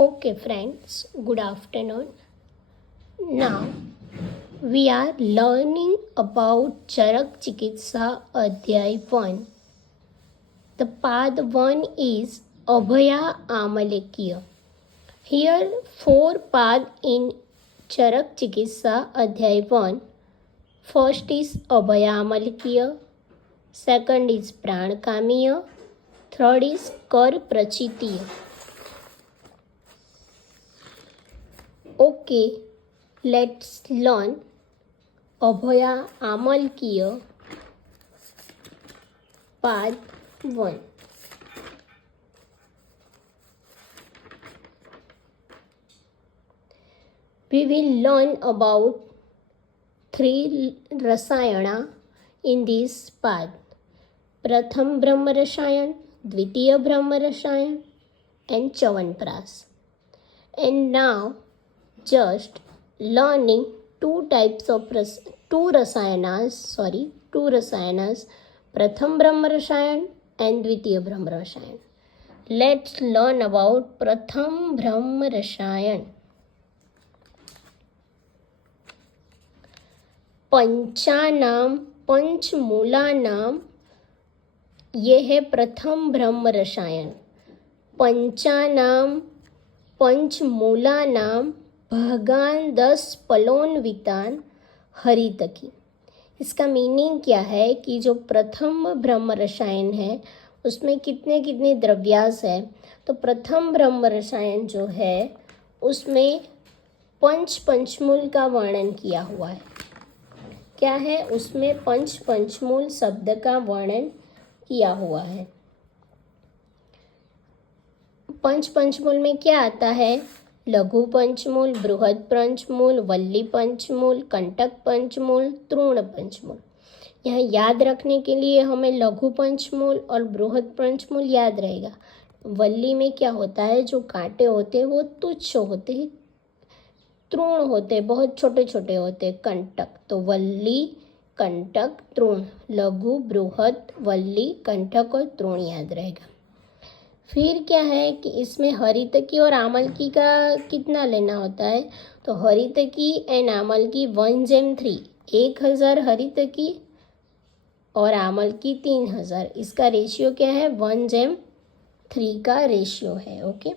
Okay, friends, good afternoon. Now we are learning about Charak Chikitsa Adhyay 1. The part 1 is Abhaya Amalekya. Here, 4 paths in Charak Chikitsa Adhyay 1. First is Abhaya Amalekya. Second is Pranakamiya. Third is Kar Prachitiya. Okay, let's learn Abhaya Amalekya Part 1. We will learn about 3 Rasayana in this part. Pratham Brahma Rasayan, Dvitiya Brahma Rasayan and Chavanpras. And now just learning two rasayanas, Pratham Brahma Rasayan and Dvitiya Brahma Rasayan. Let's learn about Pratham Brahma Rasayan. पंचानाम पंचमूलानाम, ये है प्रथम ब्रह्म रसायन. पंचानाम पंचमूलानाम भागान 10 फलोन्वितान हरितकी. इसका meaning क्या है कि जो प्रथम ब्रह्म रसायन है उसमें कितने कितने द्रव्यास है. तो प्रथम ब्रह्म रसायन जो है उसमें पंचमूल का वर्णन किया हुआ है. क्या है उसमें पंचमूल शब्द का वर्णन किया हुआ है. पंचमूल में क्या आता है? लघु पंचमूल, बृहद पंचमूल, वल्ली पंचमूल, कंटक पंचमूल, तृण पंचमूल. यहाँ याद रखने के लिए हमें लघु पंचमूल और बृहद पंचमूल याद रहेगा. वल्ली में क्या होता है, जो कांटे होते हैं वो तुच्छ होते हैं. तृण होते बहुत छोटे छोटे होते. कंटक, तो वल्ली, कंटक, तृण. लघु, बृहद, वल्ली, कंटक और तृण याद रहेगा. फिर क्या है कि इसमें हरितकी और आमलकी का कितना लेना होता है. तो हरितकी एंड आमलकी 1:3. 1000 हरितकी और आमलकी 3000. इसका रेशियो क्या है? 1:3 का रेशियो है. ओके.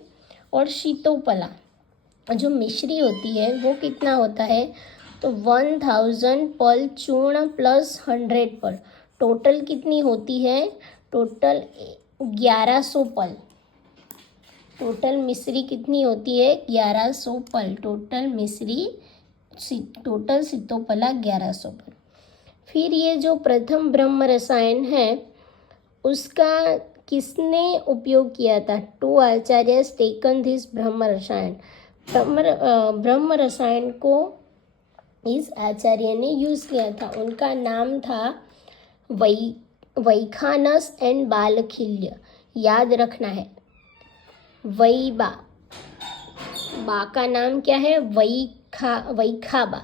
और शीतोपला जो मिश्री होती है वो कितना होता है? तो 1000 पल चूर्ण प्लस 100 पल. टोटल कितनी होती है? टोटल 1100 पल. टोटल मिश्री कितनी होती है? 1100 पल. टोटल शीतोपला 1100 पल. फिर ये जो प्रथम ब्रह्म रसायन है उसका किसने उपयोग किया था? 2 आचार्य टेकन दिस ब्रह्म रसायन. ब्रह्म रसायन को इस आचार्य ने यूज़ किया था. उनका नाम था वैखानस एंड बालखिल्य. याद रखना है. बा का नाम क्या है? वैखाबा.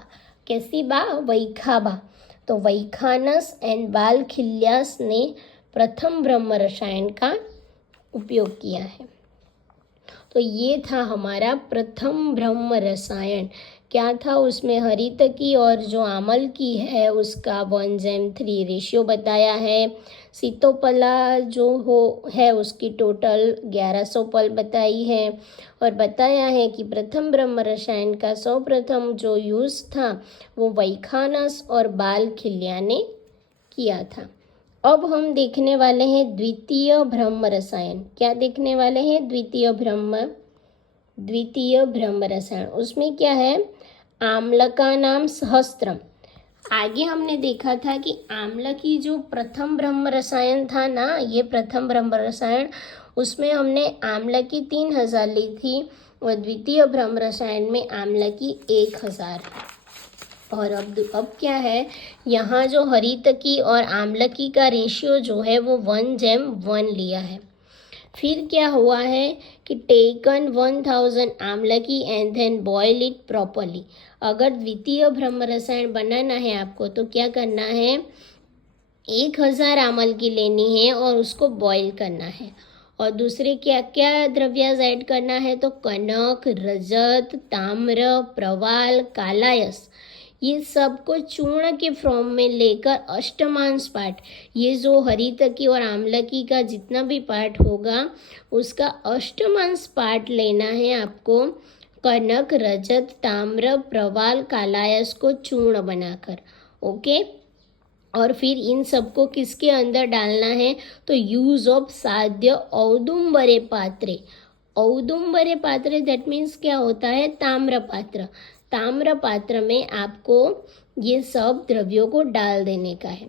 कैसी बा? वैखाबा. तो वैखानस एंड बालखिल्यास ने प्रथम ब्रह्म रसायन का उपयोग किया है. तो ये था हमारा प्रथम ब्रह्म रसायन. क्या था उसमें? हरितकी और जो आमलकी है उसका 1:3 रेशियो बताया है. शीतोपला जो है उसकी टोटल 1100 पल बताई है. और बताया है कि प्रथम ब्रह्म रसायन का सर्वप्रथम जो यूज़ था वो वैखानस और बालखिल्या ने किया था. अब हम देखने वाले हैं द्वितीय ब्रह्म रसायन. क्या देखने वाले हैं? द्वितीय ब्रह्म रसायन. उसमें क्या है? आम्लका नाम सहस्त्रम. आगे हमने देखा था कि आम्लकी जो प्रथम ब्रह्म रसायन था ना, ये प्रथम ब्रह्म रसायन, उसमें हमने आम्लकी 3000 ली थी और द्वितीय ब्रह्म रसायन में आम्लकी 1000. और अब क्या है, यहाँ जो हरितकी और आम्लकी का रेशियो जो है वो 1:1 लिया है. फिर क्या हुआ है कि टेकन 1000 आम्लकी and then boil it properly. अगर द्वितीय ब्रह्म रसायन बनाना है आपको तो क्या करना है? 1000 आमलकी लेनी है और उसको बॉयल करना है. और दूसरे क्या क्या द्रव्याज ऐड करना है, तो कनक, रजत, ताम्र, प्रवाल, कालायस, ये सबको चूर्ण के फॉर्म में लेकर अष्टमांश पाठ, ये जो हरितकी और आम्लकी का जितना भी पाठ होगा उसका अष्टमांश पाठ लेना है आपको, कनक, रजत, ताम्र, प्रवाल, कालायस को चूर्ण बनाकर। ओके, और फिर इन सबको किसके अंदर डालना है, तो यूज ऑफ साध्य औदुंबरे पात्रे। औदुंबरे पात्रे दैट मीन्स क्या होता है, ताम्र पात्र। ताम्र पात्र में आपको ये सब द्रव्यों को डाल देने का है।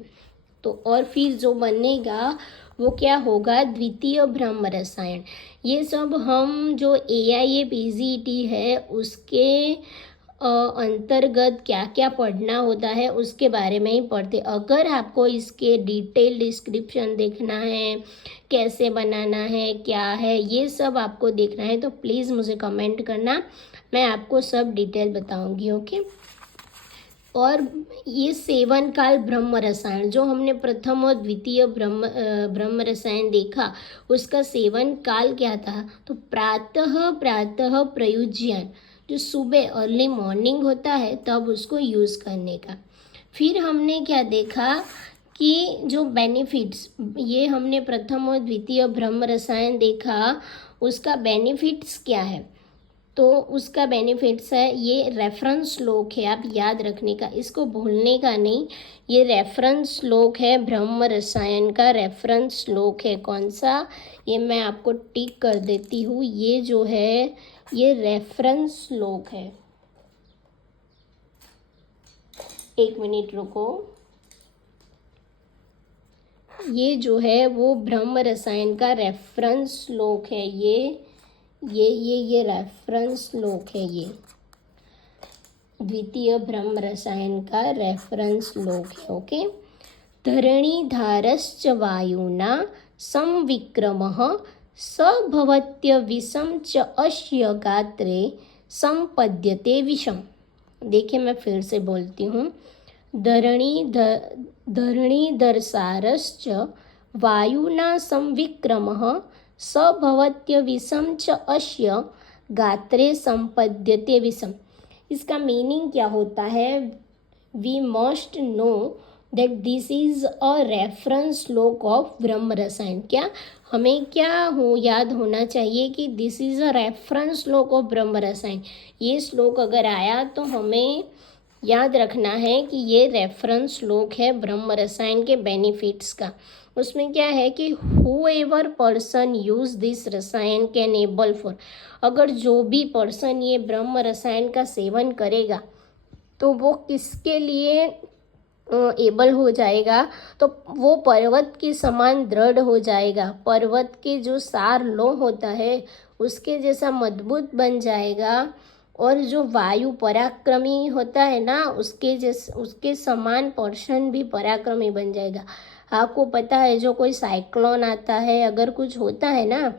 तो और फिर जो बनेगा वो क्या होगा, द्वितीय ब्रह्म रसायन। ये सब हम जो AIA PGT है उसके अंतर्गत क्या क्या पढ़ना होता है उसके बारे में ही पढ़ते। अगर आपको इसके डिटेल डिस्क्रिप्शन देखना है, कैसे बनाना है, क्या है, ये सब आपको देखना है तो प्लीज़ मुझे कमेंट करना, मैं आपको सब डिटेल बताऊंगी। ओके, और ये सेवन काल ब्रह्म रसायन जो हमने प्रथम और द्वितीय ब्रह्म रसायन देखा, उसका सेवन काल क्या था, तो प्रातः प्रयुज्यान, जो सुबह अर्ली मॉर्निंग होता है तब उसको यूज़ करने का। फिर हमने क्या देखा कि जो बेनिफिट्स, ये हमने प्रथम और द्वितीय ब्रह्म रसायन देखा, उसका बेनिफिट्स क्या है, तो उसका बेनिफिट्स है, ये रेफरेंस श्लोक है, आप याद रखने का, इसको भूलने का नहीं। ये रेफरेंस श्लोक है, ब्रह्म रसायन का रेफरेंस श्लोक है। कौन सा, ये मैं आपको टिक कर देती हूँ, ये जो है ये रेफरेंस श्लोक है। एक मिनट रुको, ये जो है वो ब्रह्म रसायन का रेफरेंस श्लोक है। ये रेफरेंस श्लोक है, ये द्वितीय ब्रह्म रसायन का रेफरेंस श्लोक है। ओके, धरणीधारश्च वायुना संविक्रमः सभवत्य विषम च अस्य गात्रे संपद्यते विषम। देखिए मैं फिर से बोलती हूँ, धरणीधरसारश्च वायुना संविक्रमः सभवत्य विषम च अस्य गात्रे संपद्यते विषम। इसका मीनिंग क्या होता है, we must know that this is a reference shloka of Brahma Rasayan. क्या हमें क्या हो याद होना चाहिए कि this is a reference shloka of Brahma रसायन। ये श्लोक अगर आया तो हमें याद रखना है कि ये रेफरेंस श्लोक है ब्रह्म रसायन के बेनिफिट्स का। उसमें क्या है कि whoever पर्सन यूज दिस रसायन कैन एबल फॉर, अगर जो भी पर्सन ये ब्रह्म रसायन का सेवन करेगा तो वो किसके लिए एबल हो जाएगा, तो वो पर्वत के समान दृढ़ हो जाएगा। पर्वत के जो सार लोह होता है उसके जैसा मजबूत बन जाएगा, और जो वायु पराक्रमी होता है ना उसके समान पर्सन भी पराक्रमी बन जाएगा। आपको पता है जो कोई साइक्लोन आता है, अगर कुछ होता है ना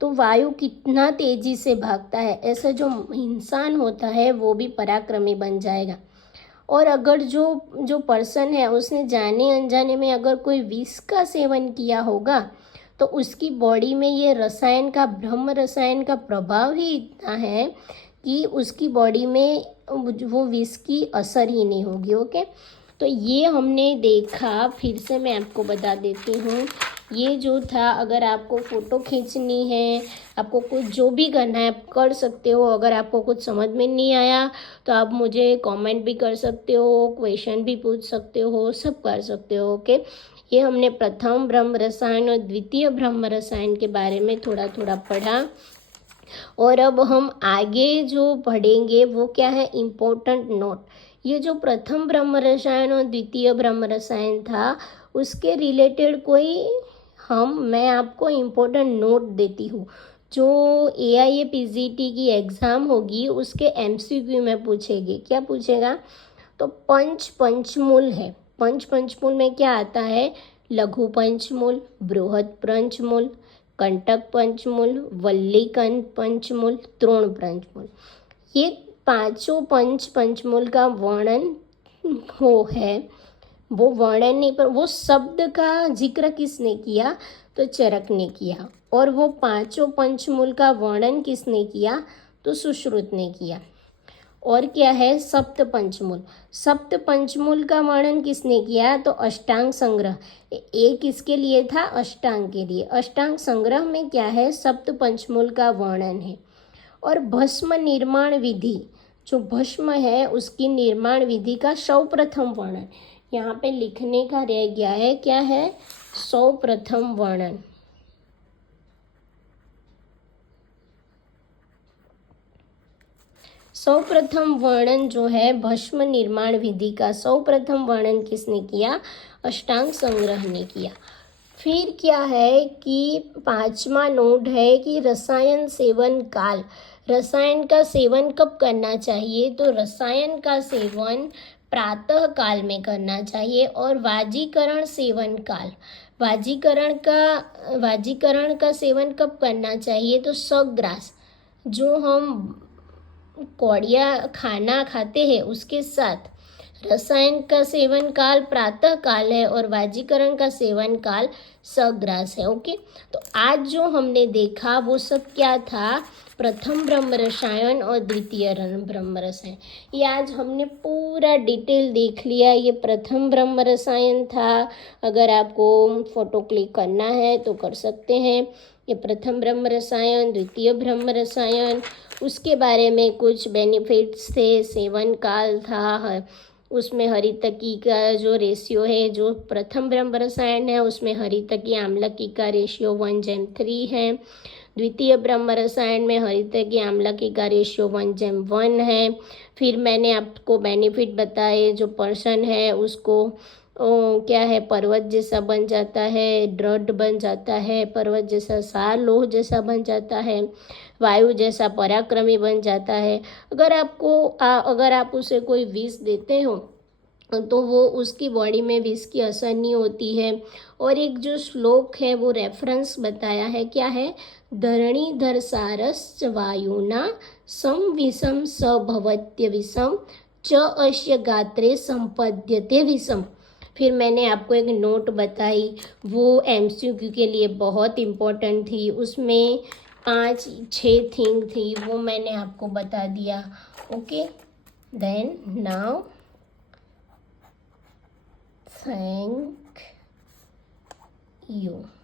तो वायु कितना तेजी से भागता है, ऐसा जो इंसान होता है वो भी पराक्रमी बन जाएगा। और अगर जो पर्सन है उसने जाने अनजाने में अगर कोई विष का सेवन किया होगा तो उसकी बॉडी में ये रसायन का, ब्रह्म रसायन का प्रभाव ही इतना है कि उसकी बॉडी में वो विष की असर ही नहीं होगी। ओके, तो ये हमने देखा, फिर से मैं आपको बता देती हूँ। ये जो था, अगर आपको फ़ोटो खींचनी है, आपको कुछ जो भी करना है आप कर सकते हो। अगर आपको कुछ समझ में नहीं आया तो आप मुझे कमेंट भी कर सकते हो, क्वेश्चन भी पूछ सकते हो, सब कर सकते हो। ओके, ये हमने प्रथम ब्रह्म रसायन और द्वितीय ब्रह्म रसायन के बारे में थोड़ा थोड़ा पढ़ा। और अब हम आगे जो पढ़ेंगे वो क्या है, इम्पोर्टेंट नोट। ये जो प्रथम ब्रह्म रसायन और द्वितीय ब्रह्म रसायन था उसके रिलेटेड मैं आपको इम्पोर्टेंट नोट देती हूँ। जो AIA PGT की एग्ज़ाम होगी उसके MCQ में पूछेगी। क्या पूछेगा, तो पंचमूल है। पंचमूल में क्या आता है, लघु पंचमूल, बृहद पंचमूल, कंटक पंचमूल, वल्लीकन पंचमूल, तृण पंचमूल। ये पांचों पंचमूल का वर्णन वो वर्णन नहीं पर वो शब्द का जिक्र किसने किया, तो चरक ने किया। और वो पांचों पंचमूल का वर्णन किसने किया? तो सुश्रुत ने किया। और क्या है? सप्त पंचमूल। सप्त पंचमूल का वर्णन किसने किया? तो अष्टांग संग्रह। एक किसके लिए था? अष्टांग के लिए। अष्टांग संग्रह में क्या है? सप्त पंचमूल का वर्णन है। और भस्म निर्माण विधि, जो भस्म है उसकी निर्माण विधि का सर्वप्रथम वर्णन यहाँ पे लिखने का रह गया है। क्या है? सर्वप्रथम वर्णन। सर्वप्रथम वर्णन जो है भस्म निर्माण विधि का, सर्वप्रथम वर्णन किसने किया? अष्टांग संग्रह ने किया। फिर क्या है कि पांचवा नोट है कि रसायन सेवन काल। रसायन का सेवन कब करना चाहिए? तो रसायन का सेवन प्रातः काल में करना चाहिए। और वाजीकरण सेवन काल, वाजीकरण का सेवन कब करना चाहिए? तो सग्रास, जो हम कौड़िया खाना खाते हैं उसके साथ रसायन का सेवन काल प्रातः काल है और वाजीकरण का सेवन काल सग्रास है। ओके, तो आज जो हमने देखा वो सब क्या था? प्रथम ब्रह्म रसायन और द्वितीय ब्रह्म रसायन। ये आज हमने पूरा डिटेल देख लिया। ये प्रथम ब्रह्म रसायन था। अगर आपको फोटो क्लिक करना है तो कर सकते हैं। ये प्रथम ब्रह्म रसायन, द्वितीय ब्रह्म रसायन, उसके बारे में कुछ बेनिफिट्स थे। सेवन काल था, उसमें हरितकी का जो रेशियो है, जो प्रथम ब्रह्म रसायन है उसमें हरितकी आम्लकी का रेशियो 1:3 है। द्वितीय ब्रह्म रसायन में हरितकी आम्लकी का रेशियो 1:1 है। फिर मैंने आपको बेनिफिट बताए, जो पर्सन है उसको क्या है, पर्वत जैसा बन जाता है, दृढ़ बन जाता है, पर्वत जैसा सार लोह जैसा बन जाता है, वायु जैसा पराक्रमी बन जाता है। अगर आप उसे कोई विष देते हो तो वो उसकी बॉडी में विष की असर नहीं होती है। और एक जो श्लोक है वो रेफरेंस बताया है, क्या है? धरणीधर सारस वायुना सम विषम स भवत्य विषम च अस्य गात्रे संपद्यते विषम। फिर मैंने आपको एक नोट बताई, वो एमसीक्यू के लिए बहुत इम्पोर्टेंट थी। उसमें 5-6 थिंग थी, वो मैंने आपको बता दिया। Okay, then now thank you.